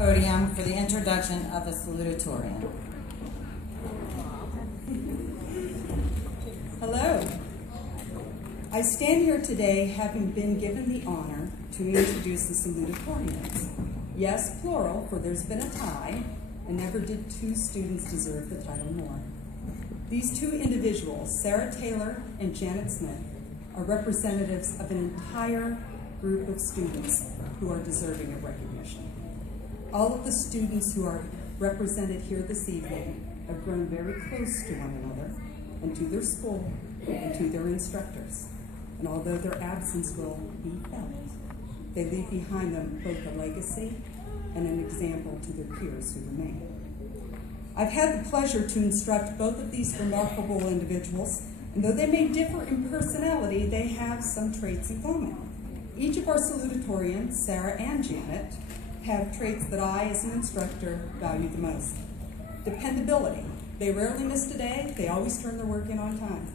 podium for the introduction of the Salutatorian. Hello. I stand here today having been given the honor to introduce the Salutatorians. Yes, plural, for there's been a tie, and never did two students deserve the title more. These two individuals, Sarah Taylor and Janet Smith, are representatives of an entire group of students who are deserving of recognition. All of the students who are represented here this evening have grown very close to one another and to their school and to their instructors. And although their absence will be felt, they leave behind them both a legacy and an example to their peers who remain. I've had the pleasure to instruct both of these remarkable individuals, and though they may differ in personality, they have some traits in common. Each of our salutatorians, Sarah and Janet, have traits that I, as an instructor, value the most. Dependability. They rarely miss a day. They always turn their work in on time.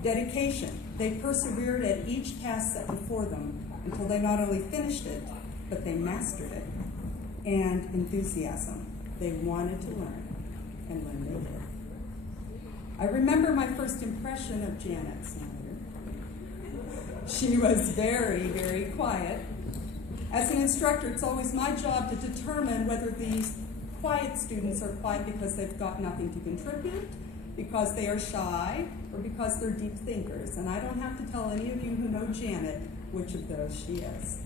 Dedication. They persevered at each task set before them until they not only finished it, but they mastered it. And enthusiasm. They wanted to learn, and learn they did. I remember my first impression of Janet Snyder. She was very, very quiet. As an instructor, it's always my job to determine whether these quiet students are quiet because they've got nothing to contribute, because they are shy, or because they're deep thinkers. And I don't have to tell any of you who know Janet which of those she is.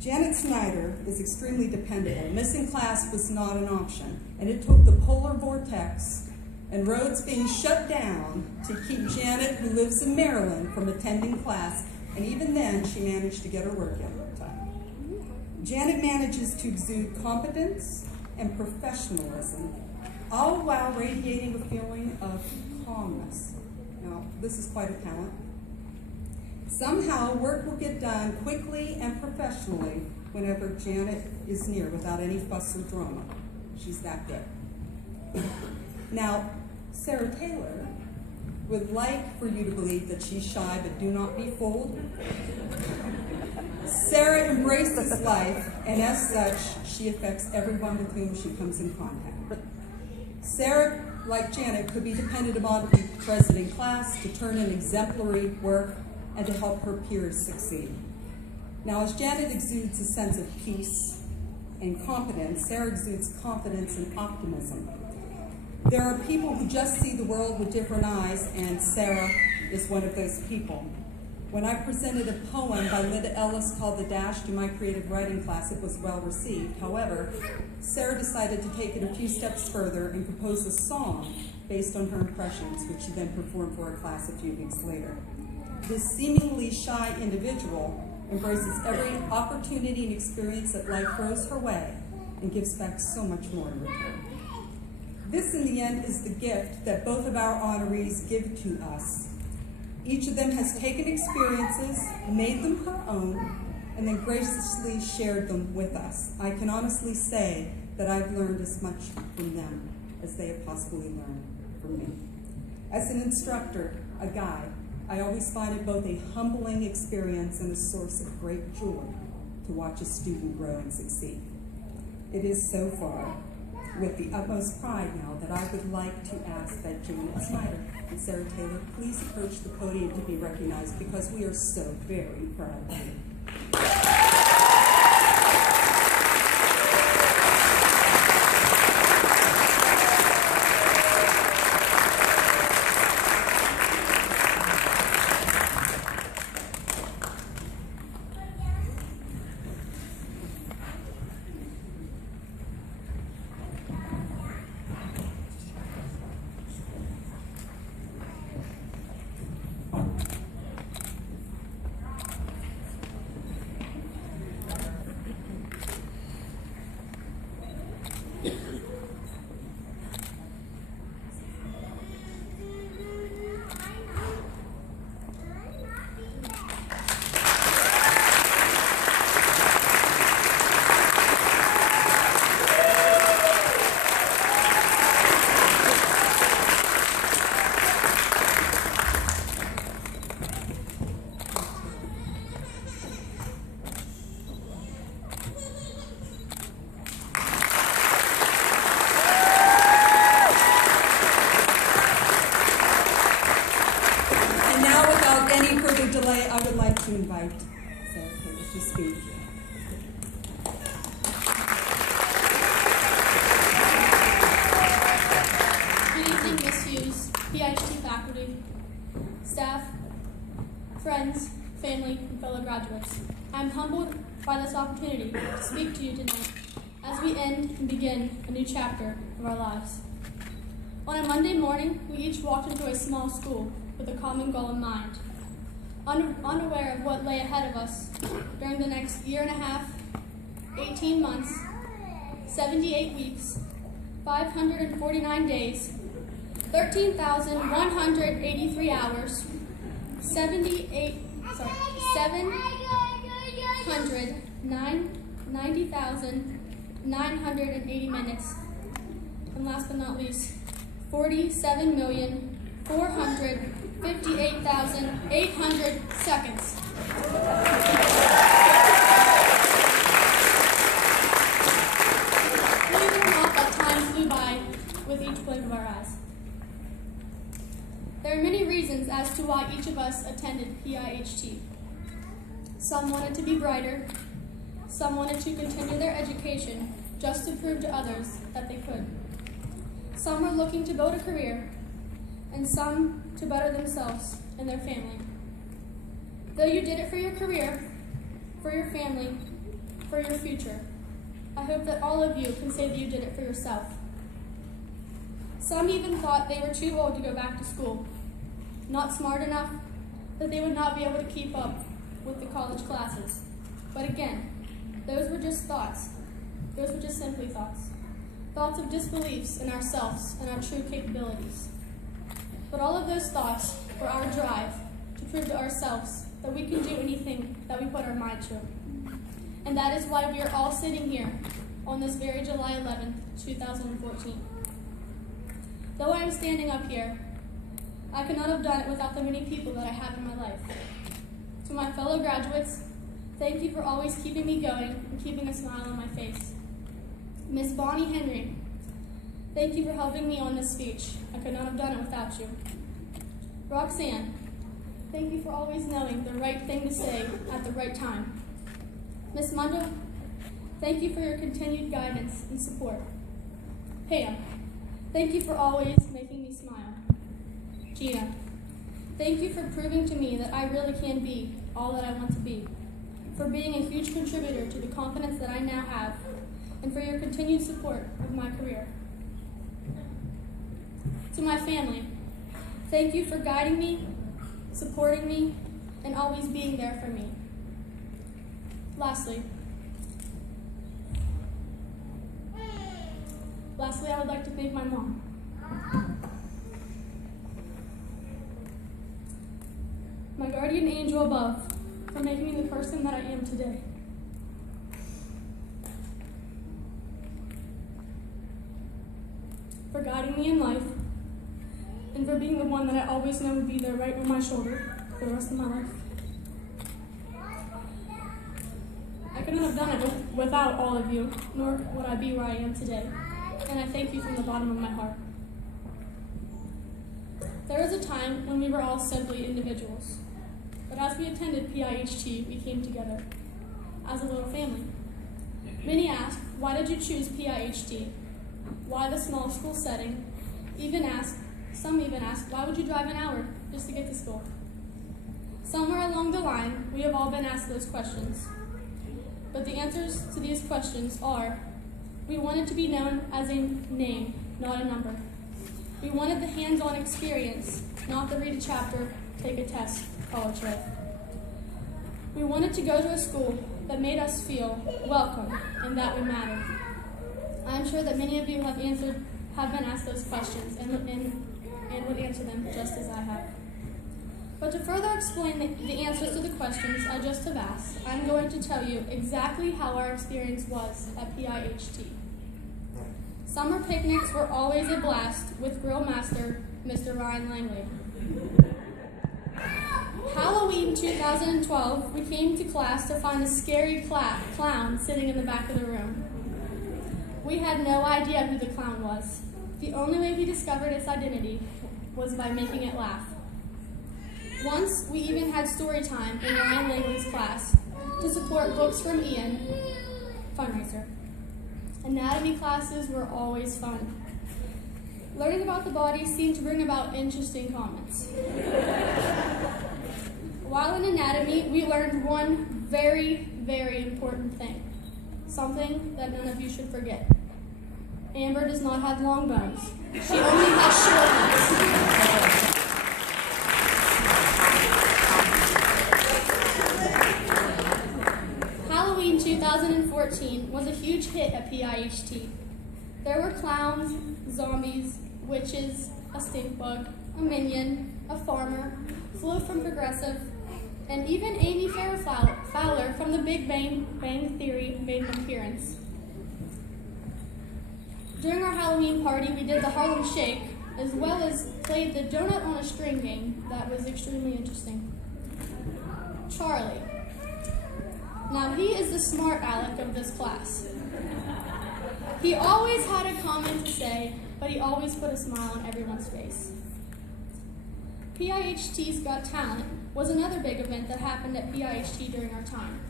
Janet Snyder is extremely dependable. Missing class was not an option, and it took the polar vortex and roads being shut down to keep Janet, who lives in Maryland, from attending class, and even then she managed to get her work in on time. Janet manages to exude competence and professionalism, all while radiating a feeling of calmness. Now, this is quite a talent. Somehow, work will get done quickly and professionally whenever Janet is near without any fuss or drama. She's that good. Now, Sarah Taylor would like for you to believe that she's shy, but do not be fooled. Sarah embraces life, and as such, she affects everyone with whom she comes in contact. Sarah, like Janet, could be depended upon to be present in class, to turn in exemplary work, and to help her peers succeed. Now, as Janet exudes a sense of peace and competence, Sarah exudes confidence and optimism. There are people who just see the world with different eyes, and Sarah is one of those people. When I presented a poem by Linda Ellis called The Dash to my creative writing class, it was well received. However, Sarah decided to take it a few steps further and compose a song based on her impressions, which she then performed for a class a few weeks later. This seemingly shy individual embraces every opportunity and experience that life throws her way and gives back so much more in return. This, in the end, is the gift that both of our honorees give to us. Each of them has taken experiences, made them her own, and then graciously shared them with us. I can honestly say that I've learned as much from them as they have possibly learned from me. As an instructor, a guide, I always find it both a humbling experience and a source of great joy to watch a student grow and succeed. It is so far with the utmost pride now that I would like to ask that Janet Snyder and Sarah Taylor please approach the podium to be recognized, because we are so very proud of you. PIHT. So, okay, let's just speak. Good evening, Miss Hughes, PIHT faculty, staff, friends, family, and fellow graduates. I'm humbled by this opportunity to speak to you tonight as we end and begin a new chapter of our lives. On a Monday morning, we each walked into a small school with a common goal in mind, unaware of what lay ahead of us during the next year and a half, 18 months, 78 weeks, 549 days, 13,183 hours, 790,980 minutes, and last but not least, 47,458,800 seconds. Believe it or not, that time flew by with each blink of our eyes. There are many reasons as to why each of us attended PIHT. Some wanted to be brighter, some wanted to continue their education just to prove to others that they could. Some were looking to build a career, and some to better themselves and their family. Though you did it for your career, for your family, for your future, I hope that all of you can say that you did it for yourself. Some even thought they were too old to go back to school, not smart enough, that they would not be able to keep up with the college classes. But again, those were just thoughts. Those were just simply thoughts. Thoughts of disbeliefs in ourselves and our true capabilities. But all of those thoughts were our drive to prove to ourselves that we can do anything that we put our mind to. And that is why we are all sitting here on this very July 11th, 2014. Though I am standing up here, I could not have done it without the many people that I have in my life. To my fellow graduates, thank you for always keeping me going and keeping a smile on my face. Miss Bonnie Henry, thank you for helping me on this speech. I could not have done it without you. Roxanne, thank you for always knowing the right thing to say at the right time. Miss Mundell, thank you for your continued guidance and support. Pam, thank you for always making me smile. Gina, thank you for proving to me that I really can be all that I want to be, for being a huge contributor to the confidence that I now have, and for your continued support of my career. To my family, thank you for guiding me, supporting me, and always being there for me. Lastly, I would like to thank my mom. My guardian angel above, for making me the person that I am today. For guiding me in life, and for being the one that I always know would be there right on my shoulder for the rest of my life. I couldn't have done it without all of you, nor would I be where I am today, and I thank you from the bottom of my heart. There was a time when we were all simply individuals, but as we attended PIHT, we came together as a little family. Many asked, why did you choose PIHT? Why the small school setting? Some even asked, why would you drive an hour just to get to school? Somewhere along the line, we have all been asked those questions. But the answers to these questions are, we wanted to be known as a name, not a number. We wanted the hands-on experience, not the read a chapter, take a test, college life. We wanted to go to a school that made us feel welcome and that we mattered. I'm sure that many of you have been asked those questions and would answer them just as I have. But to further explain the answers to the questions I just have asked, I'm going to tell you exactly how our experience was at PIHT. Summer picnics were always a blast with grill master, Mr. Ryan Langley. Halloween 2012, we came to class to find a scary clown sitting in the back of the room. We had no idea who the clown was. The only way we discovered its identity was by making it laugh. Once, we even had story time in Ryan Langley's class to support Books from Ian fundraiser. Anatomy classes were always fun. Learning about the body seemed to bring about interesting comments. While in anatomy, we learned one very, very important thing. Something that none of you should forget. Amber does not have long bones. She only has short ones. Halloween 2014 was a huge hit at PIHT. There were clowns, zombies, witches, a stink bug, a minion, a farmer, Flo from Progressive, and even Amy Farrah Fowler from The Big Bang Theory made an appearance. During our Halloween party, we did the Harlem Shake, as well as played the Donut on a String game that was extremely interesting. Charlie. Now, he is the smart aleck of this class. He always had a comment to say, but he always put a smile on everyone's face. PIHT's Got Talent was another big event that happened at PIHT during our time.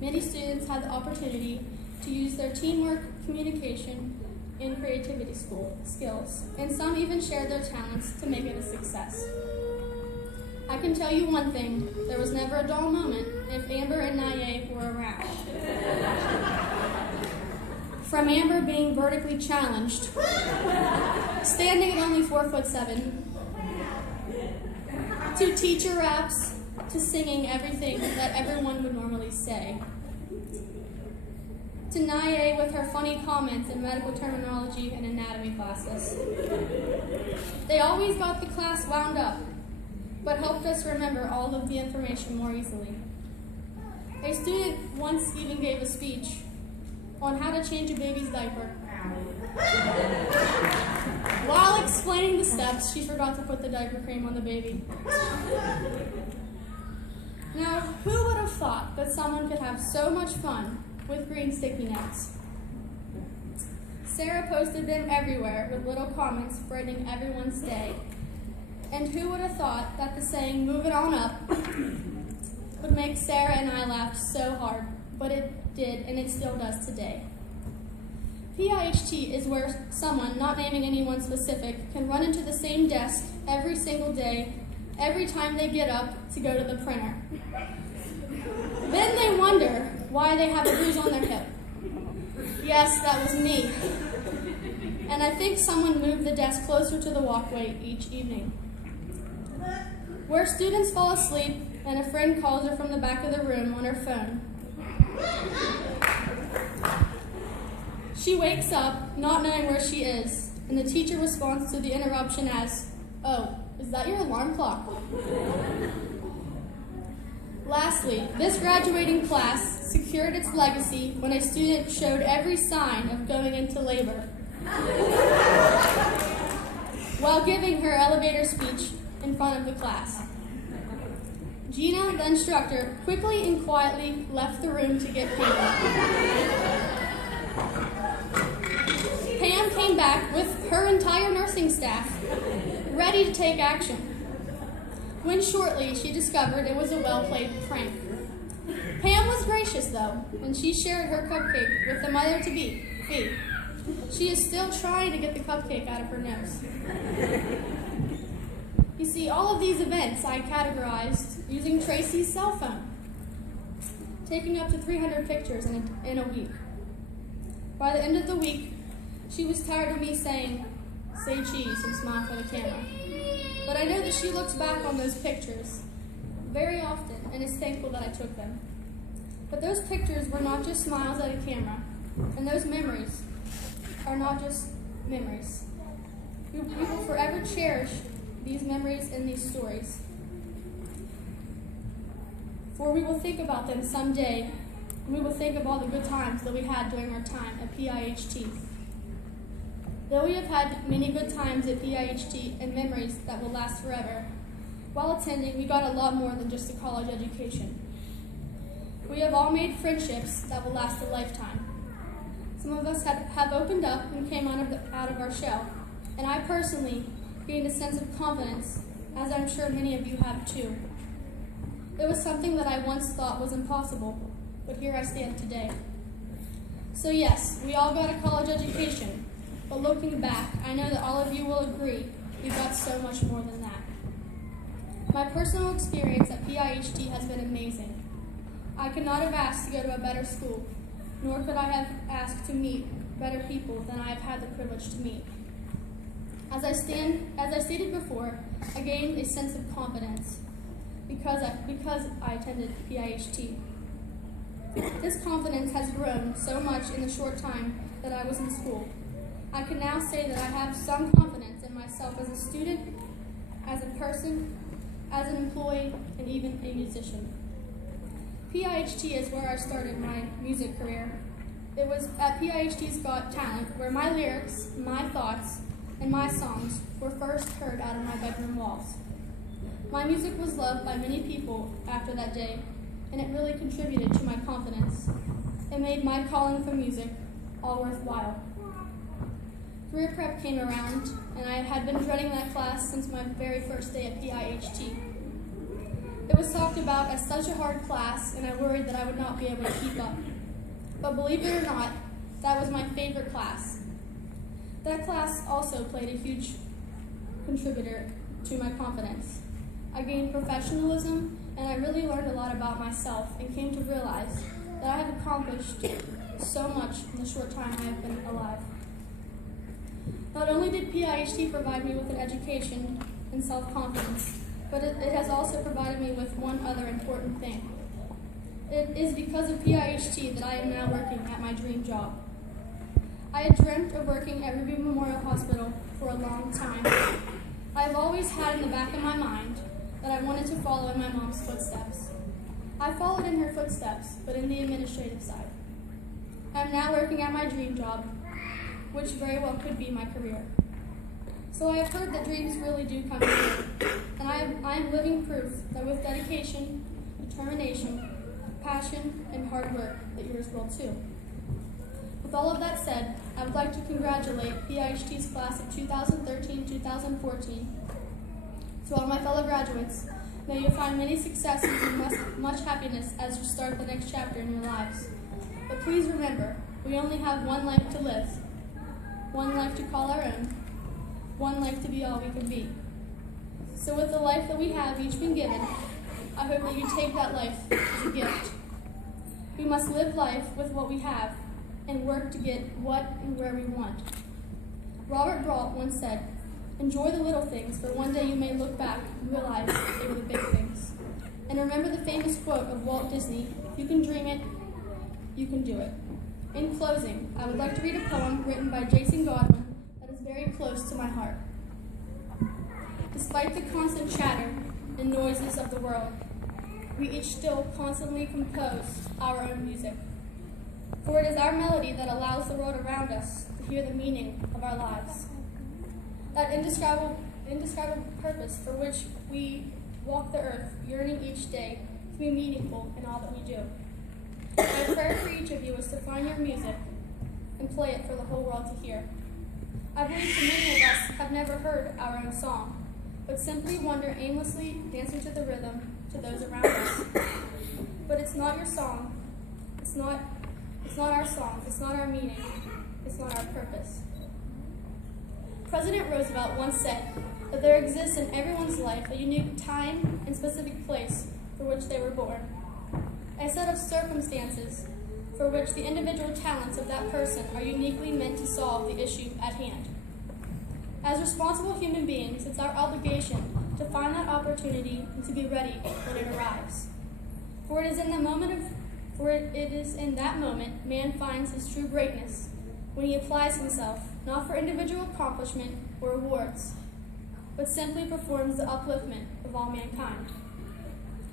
Many students had the opportunity to use their teamwork, communication, and creativity skills, and some even shared their talents to make it a success. I can tell you one thing, there was never a dull moment if Amber and Naye were around. From Amber being vertically challenged, standing at only 4'7", to teacher raps, to singing everything that everyone would normally say, to Naye with her funny comments in medical terminology and anatomy classes. They always got the class wound up, but helped us remember all of the information more easily. A student once even gave a speech on how to change a baby's diaper. While explaining the steps, she forgot to put the diaper cream on the baby. Now, who would have thought that someone could have so much fun with green sticky notes? Sarah posted them everywhere with little comments brightening everyone's day. And who would have thought that the saying, "move it on up," would make Sarah and I laugh so hard, but it did, and it still does today. PIHT is where someone, not naming anyone specific, can run into the same desk every single day, every time they get up to go to the printer. Then they wonder why they have a bruise on their hip. Yes, that was me. And I think someone moved the desk closer to the walkway each evening. Where students fall asleep and a friend calls her from the back of the room on her phone. She wakes up, not knowing where she is, and the teacher responds to the interruption as, "Oh, is that your alarm clock?" Lastly, this graduating class secured its legacy when a student showed every sign of going into labor while giving her elevator speech in front of the class. Gina, the instructor, quickly and quietly left the room to get Pam. Pam came back with her entire nursing staff, ready to take action, when shortly she discovered it was a well-played prank. Pam was gracious, though, and she shared her cupcake with the mother-to-be, Fee. She is still trying to get the cupcake out of her nose. You see, all of these events I categorized using Tracy's cell phone, taking up to 300 pictures in a week. By the end of the week, she was tired of me saying, "Say cheese," and smile for the camera. But I know that she looks back on those pictures very often and is thankful that I took them. But those pictures were not just smiles at a camera, and those memories are not just memories. We will forever cherish these memories and these stories. For we will think about them someday, and we will think of all the good times that we had during our time at PIHT. Though we have had many good times at PIHT and memories that will last forever, while attending, we got a lot more than just a college education. We have all made friendships that will last a lifetime. Some of us have opened up and came out of our shell, and I personally gained a sense of confidence, as I'm sure many of you have too. It was something that I once thought was impossible, but here I stand today. So yes, we all got a college education, but looking back, I know that all of you will agree we got so much more than that. My personal experience at PIHT has been amazing. I could not have asked to go to a better school, nor could I have asked to meet better people than I have had the privilege to meet. As I stated before, I gained a sense of confidence because I attended PIHT. This confidence has grown so much in the short time that I was in school. I can now say that I have some confidence in myself as a student, as a person, as an employee, and even a musician. PIHT is where I started my music career. It was at PIHT's Got Talent where my lyrics, my thoughts, and my songs were first heard out of my bedroom walls. My music was loved by many people after that day, and it really contributed to my confidence. It made my calling for music all worthwhile. Career prep came around, and I had been dreading that class since my very first day at PIHT. It was talked about as such a hard class, and I worried that I would not be able to keep up. But believe it or not, that was my favorite class. That class also played a huge contributor to my confidence. I gained professionalism, and I really learned a lot about myself and came to realize that I have accomplished so much in the short time I have been alive. Not only did PIHT provide me with an education and self-confidence, but it has also provided me with one other important thing. It is because of PIHT that I am now working at my dream job. I had dreamt of working at Ruby Memorial Hospital for a long time. I have always had in the back of my mind that I wanted to follow in my mom's footsteps. I followed in her footsteps, but in the administrative side. I am now working at my dream job, which very well could be my career. So I have heard that dreams really do come true, and I am living proof that with dedication, determination, passion, and hard work, that yours will too. With all of that said, I would like to congratulate PIHT's class of 2013-2014. To all my fellow graduates, may you find many successes and much happiness as you start the next chapter in your lives. But please remember, we only have one life to live, one life to call our own, one life to be all we can be. So with the life that we have each been given, I hope that you take that life as a gift. We must live life with what we have and work to get what and where we want. Robert Brault once said, "Enjoy the little things, but one day you may look back and realize they were the big things." And remember the famous quote of Walt Disney, "If you can dream it, you can do it." In closing, I would like to read a poem written by Jason Godwin that is very close to my heart. Despite the constant chatter and noises of the world, we each still constantly compose our own music. For it is our melody that allows the world around us to hear the meaning of our lives. That indescribable purpose for which we walk the earth, yearning each day to be meaningful in all that we do. My prayer for each of you is to find your music and play it for the whole world to hear. I believe that many of us have never heard our own song, but simply wander aimlessly, dancing to the rhythm to those around us. But it's not your song. It's not our song. It's not our meaning. It's not our purpose. President Roosevelt once said that there exists in everyone's life a unique time and specific place for which they were born. A set of circumstances for which the individual talents of that person are uniquely meant to solve the issue at hand. As responsible human beings, it's our obligation to find that opportunity and to be ready when it arrives. For it is in that moment man finds his true greatness, when he applies himself, not for individual accomplishment or awards, but simply performs the upliftment of all mankind.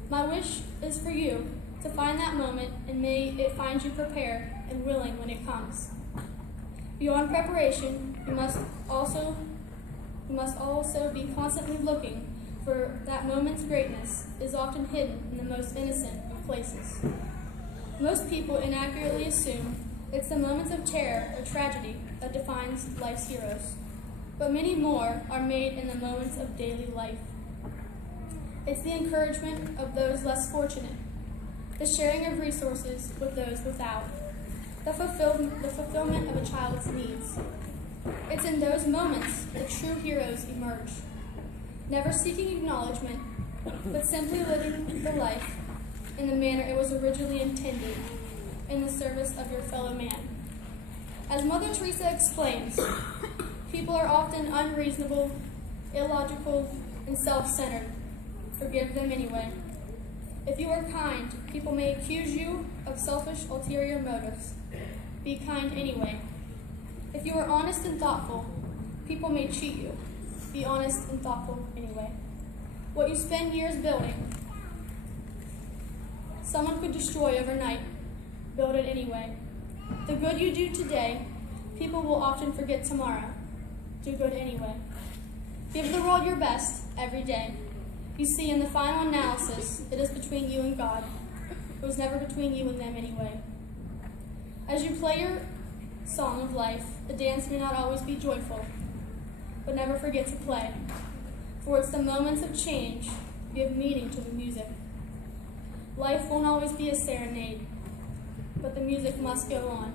My wish is for you to find that moment, and may it find you prepared and willing when it comes. Beyond preparation, you must also be constantly looking, for that moment's greatness is often hidden in the most innocent of places. Most people inaccurately assume it's the moments of terror or tragedy that defines life's heroes, but many more are made in the moments of daily life. It's the encouragement of those less fortunate, the sharing of resources with those without, the fulfillment of a child's needs. It's in those moments that true heroes emerge, never seeking acknowledgement, but simply living the life in the manner it was originally intended, in the service of your fellow man. As Mother Teresa explains, people are often unreasonable, illogical, and self-centered. Forgive them anyway. If you are kind, people may accuse you of selfish, ulterior motives. Be kind anyway. If you are honest and thoughtful, people may cheat you. Be honest and thoughtful anyway. What you spend years building, someone could destroy overnight. Build it anyway. The good you do today, people will often forget tomorrow. Do good anyway. Give the world your best every day. You see, in the final analysis, it is between you and God. It was never between you and them anyway. As you play your song of life, the dance may not always be joyful, but never forget to play. For it's the moments of change give meaning to the music. Life won't always be a serenade, but the music must go on.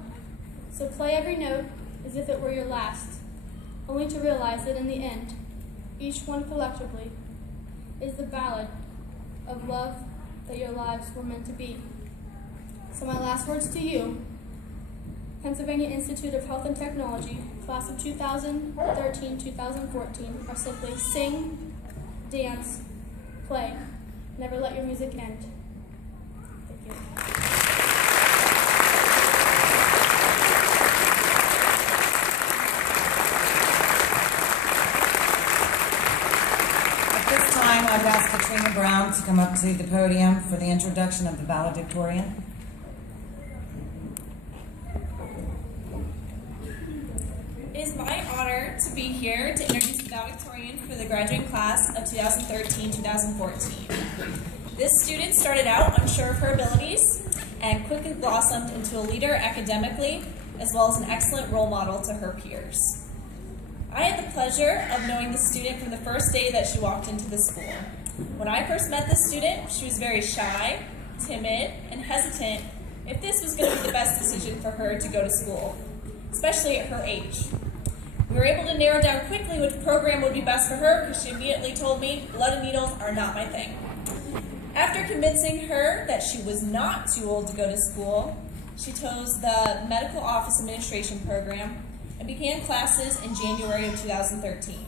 So play every note as if it were your last, only to realize that in the end, each one collectively is the ballad of love that your lives were meant to be. So my last words to you, Pennsylvania Institute of Health and Technology, class of 2013-2014, are simply sing, dance, play. Never let your music end. Thank you. I've asked Katrina Brown to come up to the podium for the introduction of the valedictorian. It is my honor to be here to introduce the valedictorian for the graduating class of 2013-2014. This student started out unsure of her abilities and quickly blossomed into a leader academically, as well as an excellent role model to her peers. I had the pleasure of knowing the student from the first day that she walked into the school. When I first met this student, she was very shy, timid, and hesitant if this was going to be the best decision for her to go to school, especially at her age. We were able to narrow down quickly which program would be best for her because she immediately told me blood and needles are not my thing. After convincing her that she was not too old to go to school, she chose the Medical Office Administration program and began classes in January of 2013.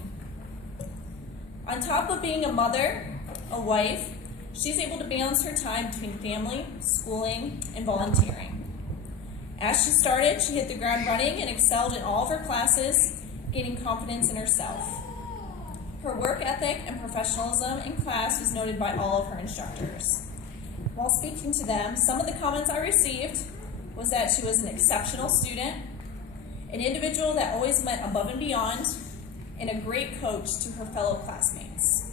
On top of being a mother, a wife, she's able to balance her time between family, schooling, and volunteering. As she started, she hit the ground running and excelled in all of her classes, gaining confidence in herself. Her work ethic and professionalism in class was noted by all of her instructors. While speaking to them, some of the comments I received was that she was an exceptional student, an individual that always went above and beyond, and a great coach to her fellow classmates.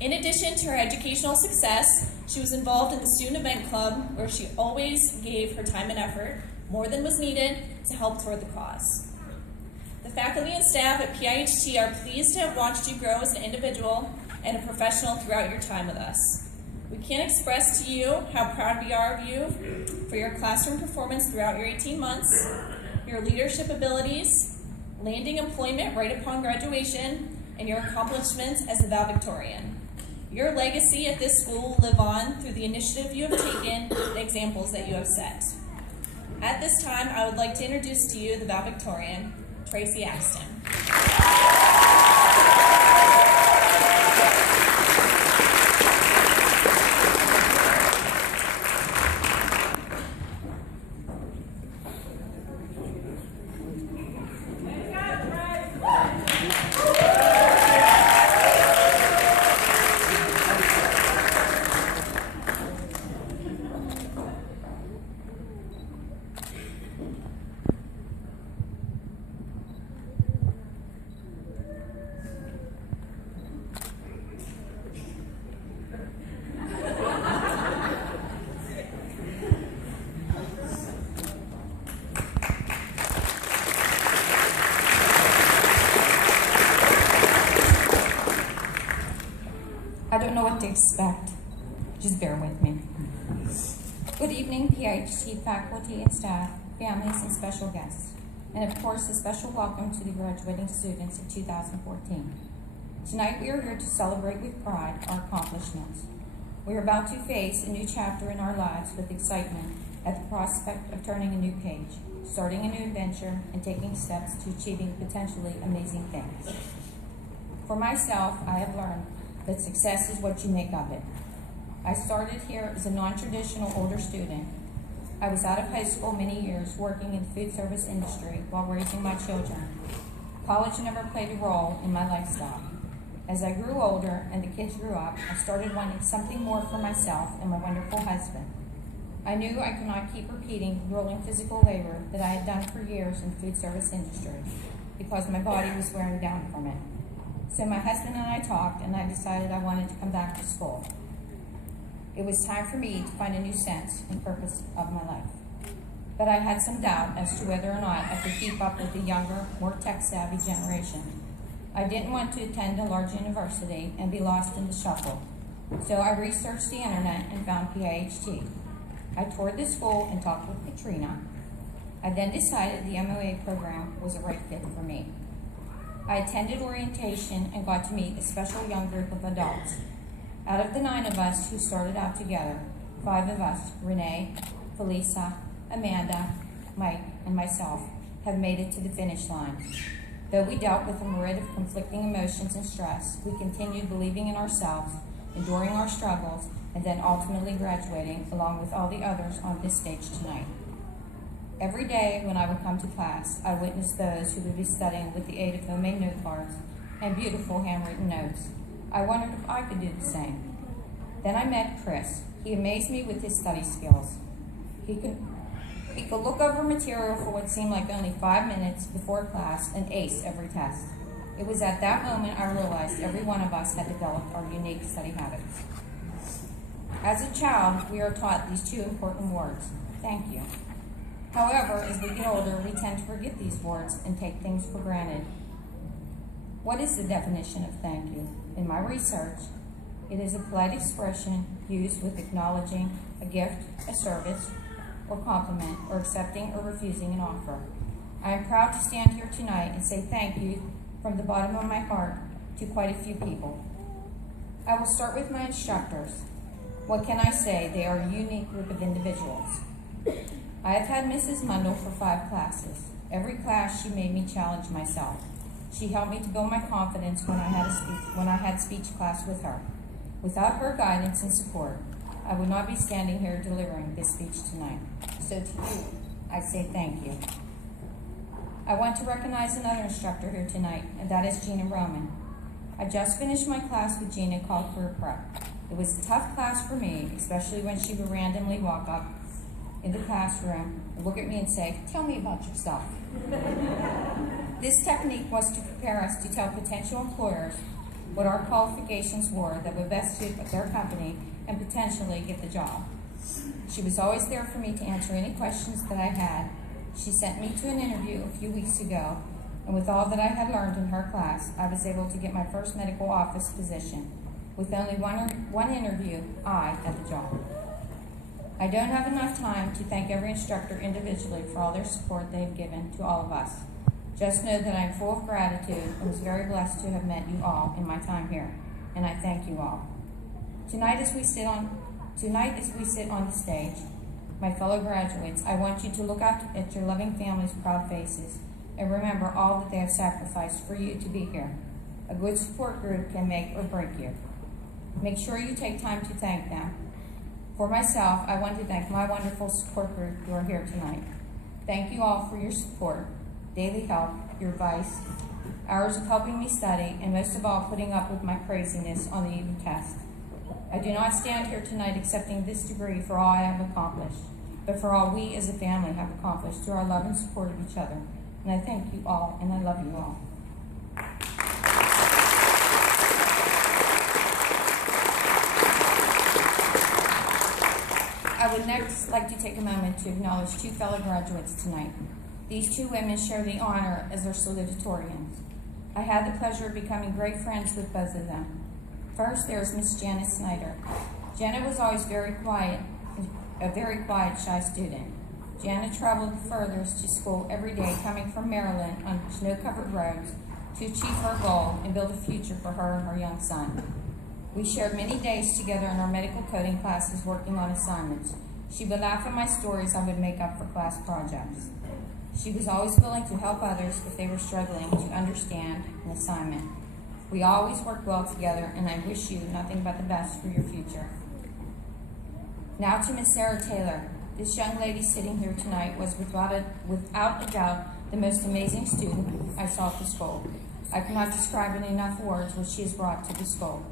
In addition to her educational success, she was involved in the Student Event Club, where she always gave her time and effort, more than was needed, to help toward the cause. The faculty and staff at PIHT are pleased to have watched you grow as an individual and a professional throughout your time with us. We can't express to you how proud we are of you for your classroom performance throughout your 18 months, your leadership abilities, landing employment right upon graduation, and your accomplishments as the valedictorian. Your legacy at this school will live on through the initiative you have taken and the examples that you have set. At this time, I would like to introduce to you the valedictorian, Tracy Axton. what to expect. Just bear with me. Good evening, PIHT faculty and staff, families, and special guests. And of course, a special welcome to the graduating students of 2014. Tonight, we are here to celebrate with pride our accomplishments. We are about to face a new chapter in our lives with excitement at the prospect of turning a new page, starting a new adventure, and taking steps to achieving potentially amazing things. For myself, I have learned that success is what you make of it. I started here as a non-traditional older student. I was out of high school many years working in the food service industry while raising my children. College never played a role in my lifestyle. As I grew older and the kids grew up, I started wanting something more for myself and my wonderful husband. I knew I could not keep repeating grueling physical labor that I had done for years in the food service industry because my body was wearing down from it. So my husband and I talked, and I decided I wanted to come back to school. It was time for me to find a new sense and purpose of my life. But I had some doubt as to whether or not I could keep up with the younger, more tech-savvy generation. I didn't want to attend a large university and be lost in the shuffle. So I researched the internet and found PIHT. I toured the school and talked with Katrina. I then decided the MOA program was a right fit for me. I attended orientation and got to meet a special young group of adults. Out of the 9 of us who started out together, 5 of us, Renee, Felisa, Amanda, Mike, and myself, have made it to the finish line. Though we dealt with a myriad of conflicting emotions and stress, we continued believing in ourselves, enduring our struggles, and then ultimately graduating along with all the others on this stage tonight. Every day when I would come to class, I witnessed those who would be studying with the aid of homemade note cards and beautiful handwritten notes. I wondered if I could do the same. Then I met Chris. He amazed me with his study skills. He could look over material for what seemed like only 5 minutes before class and ace every test. It was at that moment I realized every one of us had developed our unique study habits. As a child, we are taught these 2 important words: thank you. However, as we get older, we tend to forget these words and take things for granted. What is the definition of thank you? In my research, it is a polite expression used with acknowledging a gift, a service, or compliment, or accepting or refusing an offer. I am proud to stand here tonight and say thank you from the bottom of my heart to quite a few people. I will start with my instructors. What can I say? They are a unique group of individuals. I have had Mrs. Mundell for 5 classes. Every class she made me challenge myself. She helped me to build my confidence when I had speech class with her. Without her guidance and support, I would not be standing here delivering this speech tonight. So to you, I say thank you. I want to recognize another instructor here tonight, and that is Gina Roman. I just finished my class with Gina called Career Prep. It was a tough class for me, especially when she would randomly walk up in the classroom and look at me and say, "Tell me about yourself." This technique was to prepare us to tell potential employers what our qualifications were that would best suit their company and potentially get the job. She was always there for me to answer any questions that I had. She sent me to an interview a few weeks ago, and with all that I had learned in her class, I was able to get my first medical office position. With only one interview, I had the job. I don't have enough time to thank every instructor individually for all their support they have given to all of us. Just know that I am full of gratitude and was very blessed to have met you all in my time here, and I thank you all. Tonight as we sit on the stage, my fellow graduates, I want you to look out at your loving families' proud faces and remember all that they have sacrificed for you to be here. A good support group can make or break you. Make sure you take time to thank them. For myself, I want to thank my wonderful support group who are here tonight. Thank you all for your support, daily help, your advice, hours of helping me study, and most of all, putting up with my craziness on the eve of test. I do not stand here tonight accepting this degree for all I have accomplished, but for all we as a family have accomplished through our love and support of each other. And I thank you all, and I love you all. I would next like to take a moment to acknowledge 2 fellow graduates tonight. These 2 women share the honor as their salutatorians. I had the pleasure of becoming great friends with both of them. First, there is Miss Janet Snyder. Janet was always very quiet, a very quiet, shy student. Janet traveled the furthest to school every day, coming from Maryland on snow-covered roads to achieve her goal and build a future for her and her young son. We shared many days together in our medical coding classes working on assignments. She would laugh at my stories I would make up for class projects. She was always willing to help others if they were struggling to understand an assignment. We always worked well together, and I wish you nothing but the best for your future. Now to Miss Sarah Taylor. This young lady sitting here tonight was without a doubt the most amazing student I saw at the school. I cannot describe in enough words what she has brought to the school.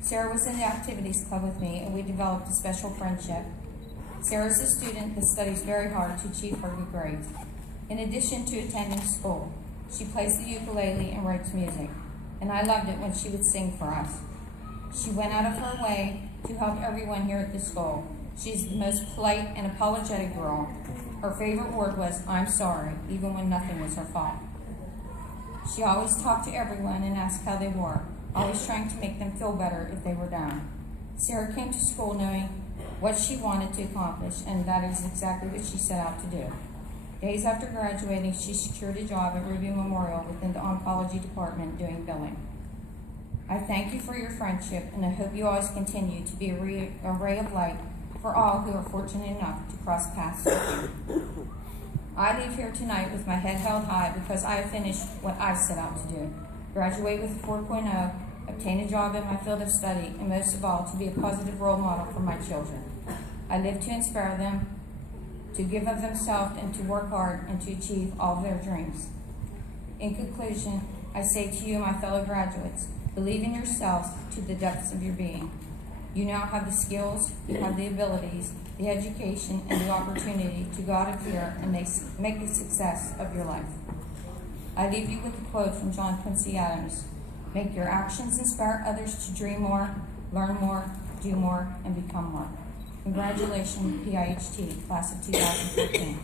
Sarah was in the activities club with me, and we developed a special friendship. Sarah is a student that studies very hard to achieve her good grades. In addition to attending school, she plays the ukulele and writes music, and I loved it when she would sing for us. She went out of her way to help everyone here at the school. She's the most polite and apologetic girl. Her favorite word was, "I'm sorry," even when nothing was her fault. She always talked to everyone and asked how they were, always trying to make them feel better if they were down. Sarah came to school knowing what she wanted to accomplish, and that is exactly what she set out to do. Days after graduating, she secured a job at Ruby Memorial within the oncology department doing billing. I thank you for your friendship, and I hope you always continue to be a ray of light for all who are fortunate enough to cross paths with you. I leave here tonight with my head held high because I have finished what I set out to do. Graduate with a 4.0, obtain a job in my field of study, and most of all, to be a positive role model for my children. I live to inspire them, to give of themselves, and to work hard and to achieve all of their dreams. In conclusion, I say to you, my fellow graduates, believe in yourselves to the depths of your being. You now have the skills, you have the abilities, the education, and the opportunity to go out of here and make a success of your life. I leave you with a quote from John Quincy Adams. Make your actions inspire others to dream more, learn more, do more, and become more. Congratulations, PIHT, class of 2014.